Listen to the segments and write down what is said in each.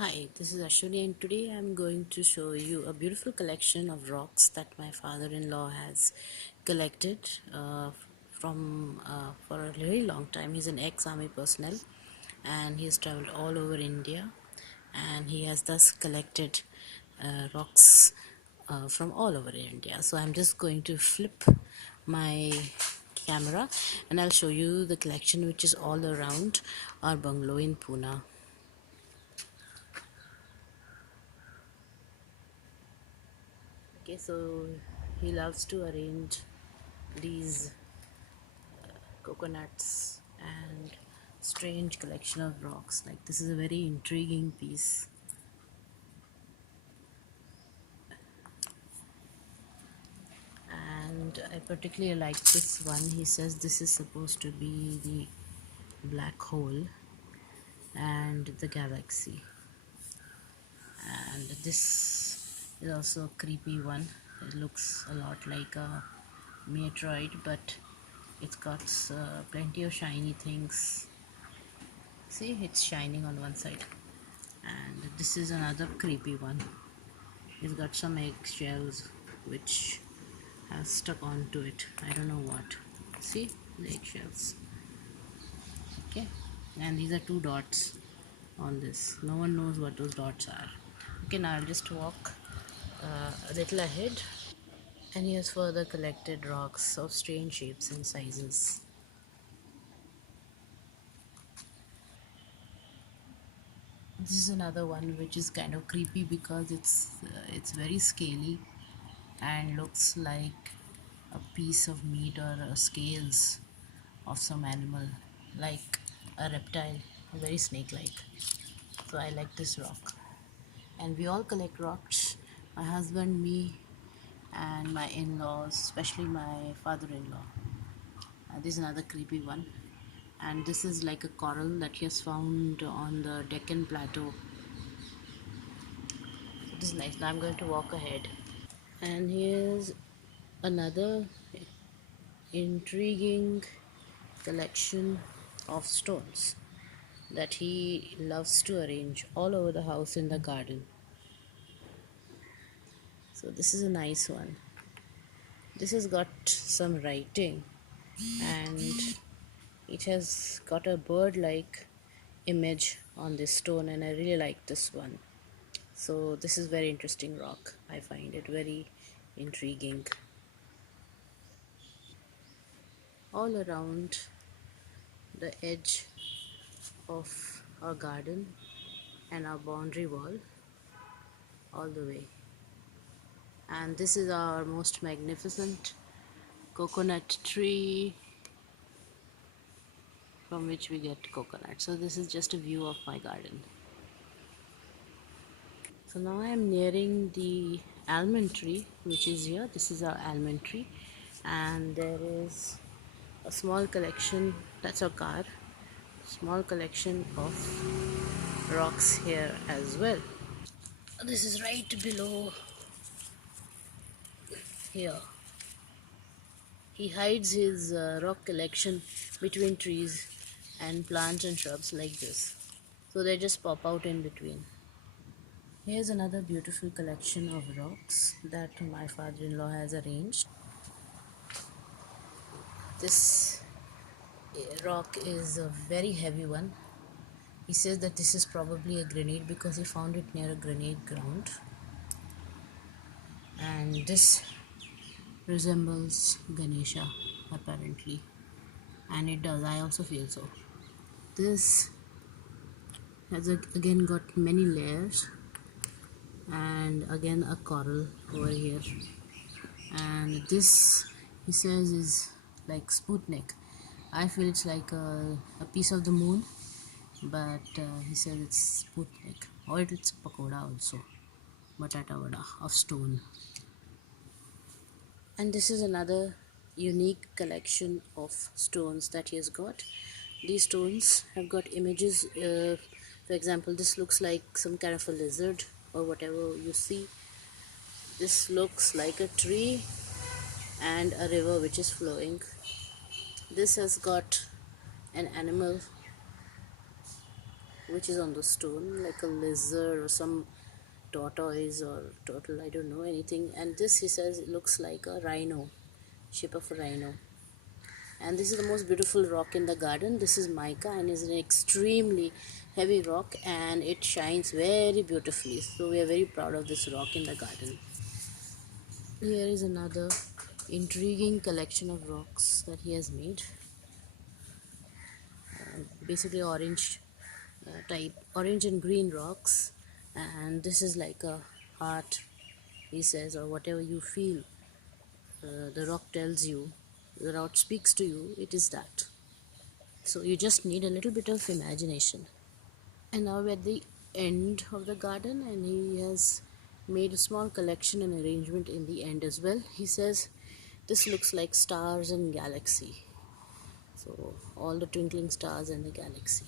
Hi, this is Ashwini and today I'm going to show you a beautiful collection of rocks that my father-in-law has collected for a very long time. He's an ex-army personnel and he has traveled all over India, and he has thus collected rocks from all over India. So I'm just going to flip my camera and I'll show you the collection which is all around our bungalow in Pune. Okay, so he loves to arrange these coconuts and strange collection of rocks. Like, this is a very intriguing piece, and I particularly like this one. He says this is supposed to be the black hole and the galaxy, and this is also a creepy one. It looks a lot like a meteoroid, but it's got plenty of shiny things. See, it's shining on one side. And this is another creepy one. It's got some eggshells which have stuck onto it. I don't know what. See the eggshells. Okay, and these are two dots on this. No one knows what those dots are. Okay, now I'll just walk a little ahead, and here's further collected rocks of strange shapes and sizes. This is another one which is kind of creepy because it's very scaly and looks like a piece of meat or scales of some animal, like a reptile, very snake-like. So I like this rock, and we all collect rocks. My husband, me, and my in-laws, especially my father-in-law. This is another creepy one, and this is like a coral that he has found on the Deccan Plateau. This is nice. Now I'm going to walk ahead, and here's another intriguing collection of stones that he loves to arrange all over the house in the garden. So this is a nice one. This has got some writing, and it has got a bird-like image on this stone, and I really like this one. So this is very interesting rock. I find it very intriguing. All around the edge of our garden and our boundary wall, all the way. And this is our most magnificent coconut tree from which we get coconut. So this is just a view of my garden. So now I am nearing the almond tree, which is here. This is our almond tree, and there is a small collection, that's a car, small collection of rocks here as well. This is right below here. He hides his rock collection between trees and plants and shrubs like this, so they just pop out in between. Here's another beautiful collection of rocks that my father-in-law has arranged. This rock is a very heavy one. He says that this is probably a grenade because he found it near a grenade ground. And this resembles Ganesha apparently. And it does, I also feel so. This has again got many layers, and again a coral over here. And this, he says, is like Sputnik. I feel it's like a piece of the moon, but he says it's Sputnik, or it's pakoda also, batata vada of stone. And this is another unique collection of stones that he has got. These stones have got images. For example, this looks like some kind of a lizard or whatever you see. This looks like a tree and a river which is flowing. This has got an animal which is on the stone, like a lizard or some tortoise or turtle, I don't know anything. And this, he says, it looks like a rhino, shape of a rhino. And this is the most beautiful rock in the garden. This is mica and is an extremely heavy rock, and it shines very beautifully. So we are very proud of this rock in the garden. Here is another intriguing collection of rocks that he has made. Basically orange type, orange and green rocks. And this is like a heart, he says, or whatever you feel, the rock tells you, the rock speaks to you, it is that. So you just need a little bit of imagination. And now we're at the end of the garden, and he has made a small collection and arrangement in the end as well. He says this looks like stars and galaxy. So all the twinkling stars and the galaxy.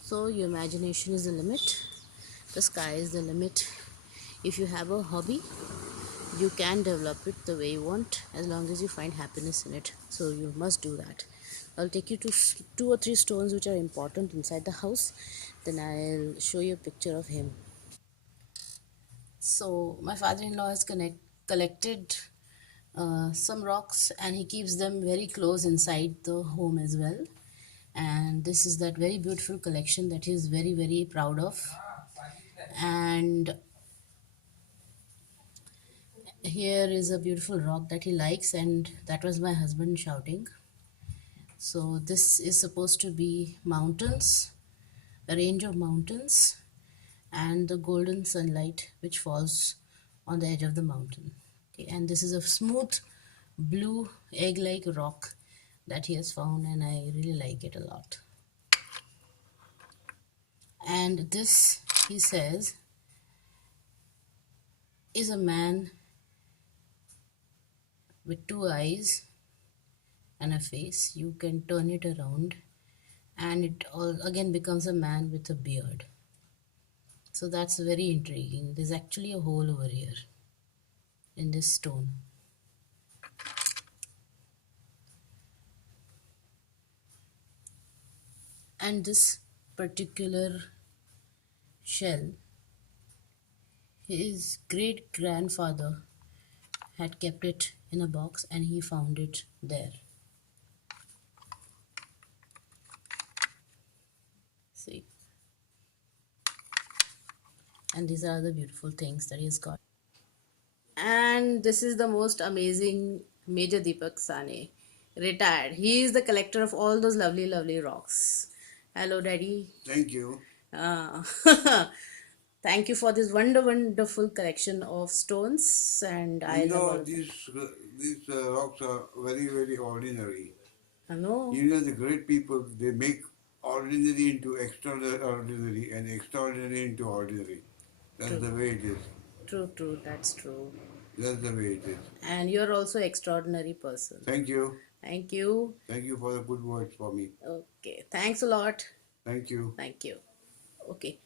So your imagination is the limit. The sky is the limit. If you have a hobby, you can develop it the way you want as long as you find happiness in it. So you must do that. I'll take you to 2 or 3 stones which are important inside the house. Then I'll show you a picture of him. So my father-in-law has collected some rocks, and he keeps them very close inside the home as well. And this is that very beautiful collection that he is very, very proud of. And here is a beautiful rock that he likes, and that was my husband shouting. So this is supposed to be mountains, a range of mountains, and the golden sunlight which falls on the edge of the mountain. Okay, and this is a smooth blue egg-like rock that he has found, and I really like it a lot. And this, he says, is a man with 2 eyes and a face. You can turn it around and it all again becomes a man with a beard. So that's very intriguing. There's actually a hole over here in this stone. And this particular shell, his great grandfather had kept it in a box and he found it there. See? And these are the beautiful things that he's got. And this is the most amazing Major Deepak Sane, retired. He is the collector of all those lovely, lovely rocks. Hello, Daddy. Thank you. Uh, thank you for this wonderful collection of stones, and I You love all know, of them. these rocks are very, very ordinary. I know. You know, the great people, they make ordinary into extraordinary and extraordinary into ordinary. That's True, the way it is. true. That's true. That's the way it is. And you're also extraordinary person. Thank you. Thank you. Thank you for the good words for me. Okay. Thanks a lot. Thank you. Thank you. Okay.